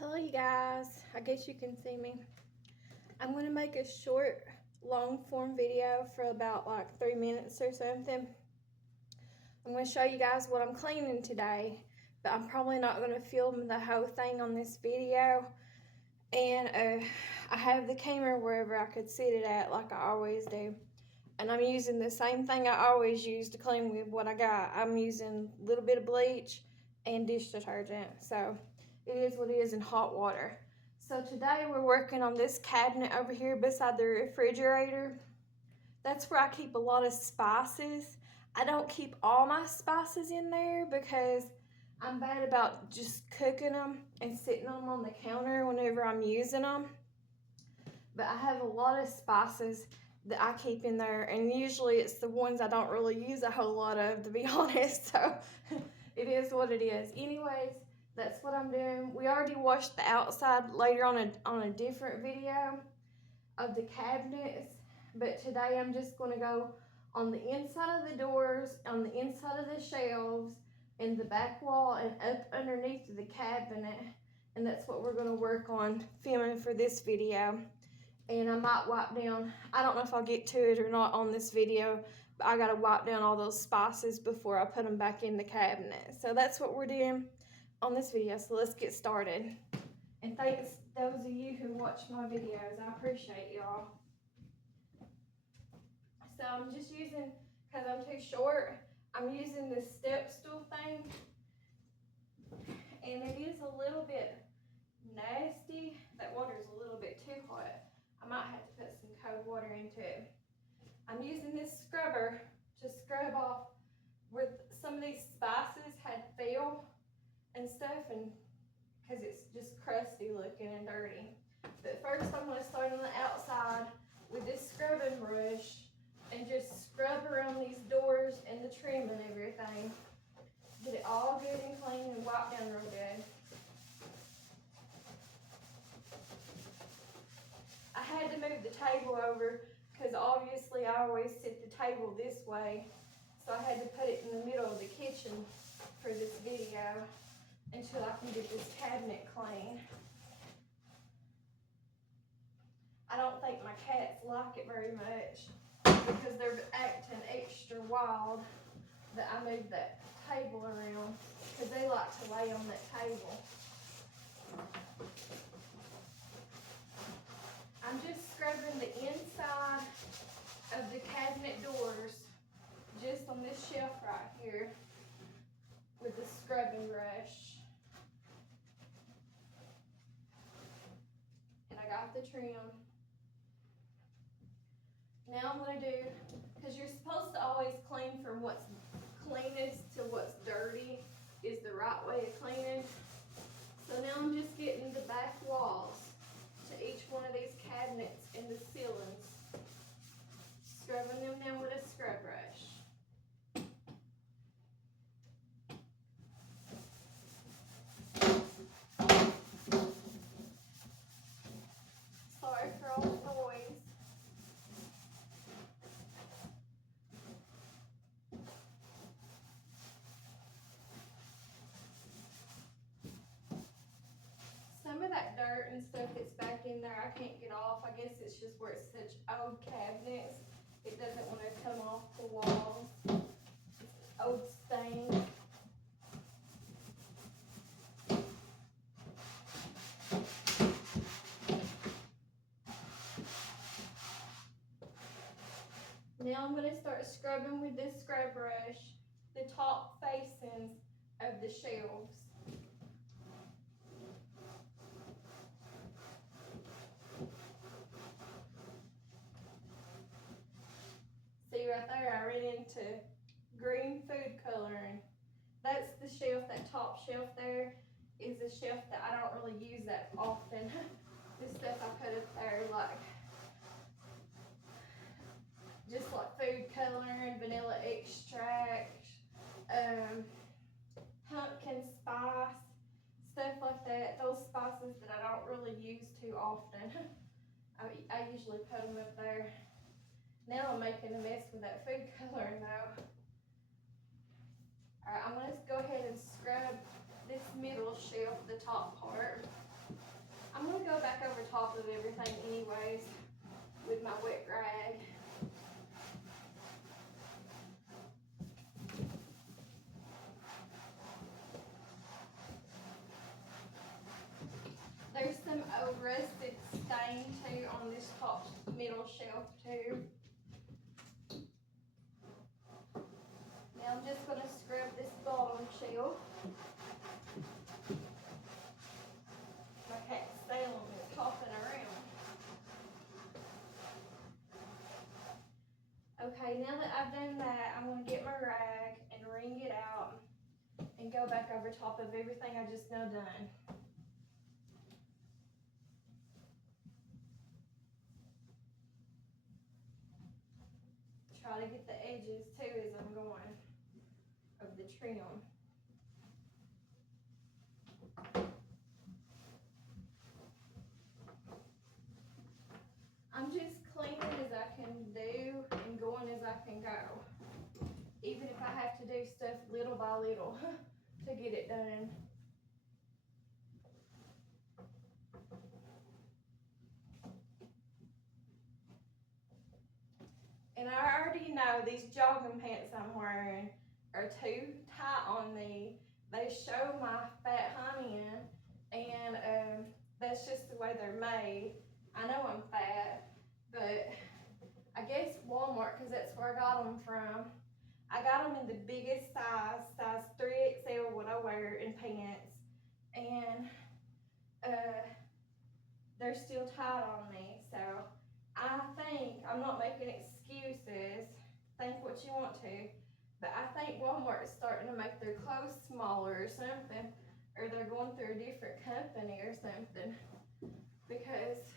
Hello you guys, I guess you can see me. I'm going to make a short long form video for about like 3 minutes or something. I'm going to show you guys what I'm cleaning today, but I'm probably not going to film the whole thing on this video. And I have the camera wherever I could sit it at like I always do. And I'm using the same thing I always use to clean with what I got. I'm using a little bit of bleach and dish detergent. So it is what it is in hot water. So today we're working on this cabinet over here beside the refrigerator. That's where I keep a lot of spices. I don't keep all my spices in there because I'm bad about just cooking them and sitting them on the counter whenever I'm using them. But I have a lot of spices that I keep in there, and usually it's the ones I don't really use a whole lot of, to be honest. So it is what it is. Anyways, that's what I'm doing. We already washed the outside later on a different video of the cabinets, but today I'm just going to go on the inside of the doors, on the inside of the shelves, in the back wall, and up underneath the cabinet. And that's what we're going to work on filming for this video. And I might wipe down, I don't know if I'll get to it or not on this video, but I gotta wipe down all those spices before I put them back in the cabinet. So that's what we're doing on this video, so let's get started. And thanks those of you who watch my videos, I appreciate y'all. So I'm just using, because I'm too short, I'm using this step stool thing, and it is a little bit nasty. That water's a little bit too hot. I might have to put some cold water into it. I'm using this scrubber to scrub off where some of these spices had fell and stuff, and because it's just crusty looking and dirty. But first I'm going to start on the outside with this scrubbing brush and just scrub around these doors and the trim and everything. Get it all good and clean and wipe down real good. I had to move the table over because obviously I always sit the table this way, so I had to put it in the middle of the kitchen for this video until I can get this cabinet clean. I don't think my cats like it very much because they're acting extra wild that I moved that table around, because they like to lay on that table. I'm just scrubbing the inside of the cabinet doors just on this shelf right here with the scrubbing brush. And I got the trim. Now I'm going to do, because you're supposed to always clean from what's cleanest to what's dirty is the right way of cleaning. So now I'm just getting the back walls to each one of these cabinets and the ceilings, scrubbing them down with a scrub brush. Sorry for all the noise. Some of that dirt and stuff that's back in there I can't get off. I guess it's just where it's such old cabinets. It doesn't want to come off the walls. It's old stains. Now I'm going to start scrubbing with this scrub brush the top facings of the shelves. See right there, I ran into green food coloring. That's the shelf, that top shelf there is a shelf that I don't really use that often. This stuff I put up there like just like food coloring, vanilla extract, pumpkin spice, stuff like that. Those spices that I don't really use too often. I usually put them up there. Now I'm making a mess with that food coloring though. Alright, I'm going to go ahead and scrub this middle shelf, the top part. I'm gonna go back over top of everything anyways with my wet rag. There's some rusted stain too on this top middle shelf too. Now I'm just going to scrub this bottom shelf. My cat Salem is hopping around. Okay, now that I've done that, I'm going to get my rag and wring it out and go back over top of everything I just now done. Try to get the edges too as I'm going of the trim. I'm just cleaning as I can do and going as I can go. Even if I have to do stuff little by little to get it done. And I already know these jogging pants I'm wearing are too tight on me. They show my fat honey in, and that's just the way they're made. I know I'm fat, but I guess Walmart, because that's where I got them from. I got them in the biggest size 3XL, what I wear in pants, and they're still tight on me. So I think, I'm not making excuses, think what you want to, but I think Walmart is starting to make their clothes smaller or something, or they're going through a different company or something, because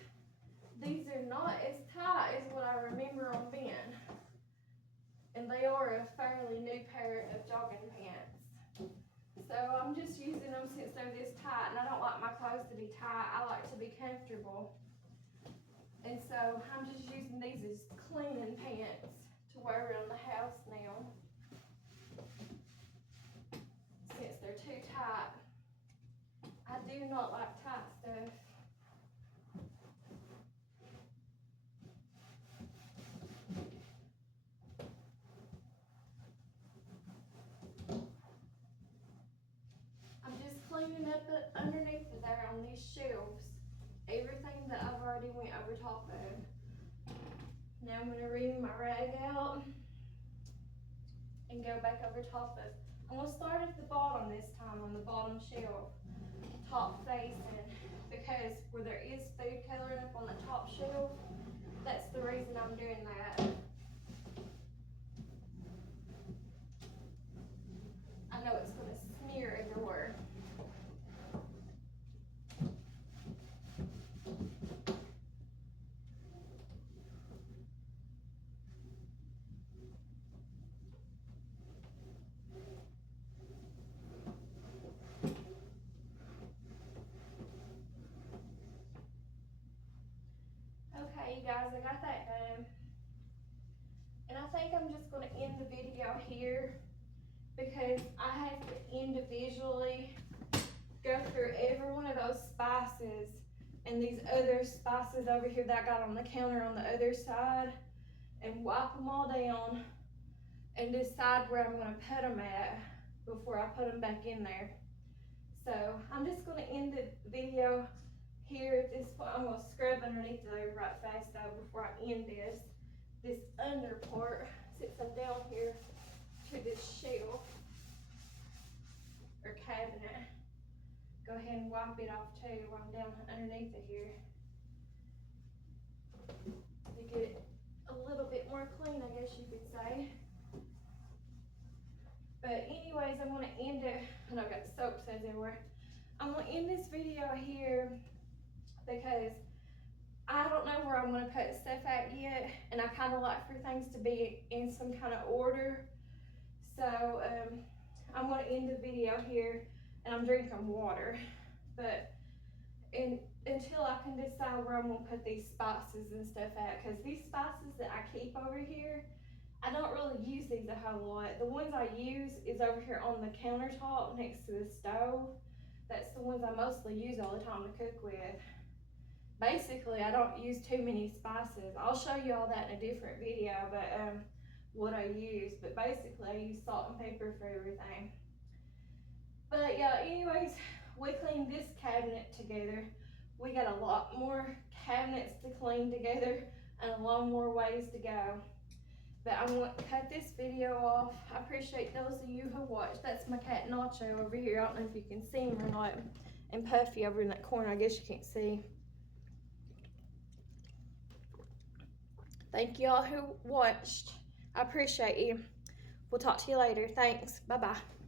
these are not as tight as what I remember them being. And they are a fairly new pair of jogging pants. So I'm just using them since they're this tight, and I don't like my clothes to be tight. I like to be comfortable. And so I'm just using these as cleaning pants to wear around the house now. Since they're too tight. I do not like tight stuff. I'm just cleaning up underneath there on these shelves. Everything that I've already went over top of. Now I'm going to wring my rag out and go back over top of. I'm going to start at the bottom this time, on the bottom shelf, top facing, because where there is food coloring up on the top shelf, that's the reason I'm doing that. I know it's going to smear everywhere. Okay, you guys, I got that done. And I think I'm just going to end the video here, because I have to individually go through every one of those spices and these other spices over here that I got on the counter on the other side, and wipe them all down and decide where I'm going to put them at before I put them back in there. So I'm just going to end the video here at this point. I'm going to scrub underneath there right fast though before I end this under part, since I'm down here to this shelf or cabinet. Go ahead and wipe it off too while I'm down underneath it here, to get it a little bit more clean, I guess you could say. But anyways, I'm going to end it, and I've got soap suds everywhere. I'm going to end this video here because I don't know where I'm going to put stuff at yet, and I kind of like for things to be in some kind of order. So I'm going to end the video here, and I'm drinking water. But until I can decide where I'm going to put these spices and stuff at, because these spices that I keep over here, I don't really use these a whole lot. The ones I use is over here on the countertop next to the stove. That's the ones I mostly use all the time to cook with. basically I don't use too many spices. I'll show you all that in a different video, but what I use. But basically I use salt and pepper for everything. But yeah, anyways, we cleaned this cabinet together. We got a lot more cabinets to clean together and a lot more ways to go. But I'm going to cut this video off. I appreciate those of you who watched. That's my cat Nacho over here. I don't know if you can see him or not. And Puffy over in that corner. I guess you can't see. Thank you all who watched. I appreciate you. We'll talk to you later. Thanks. Bye-bye.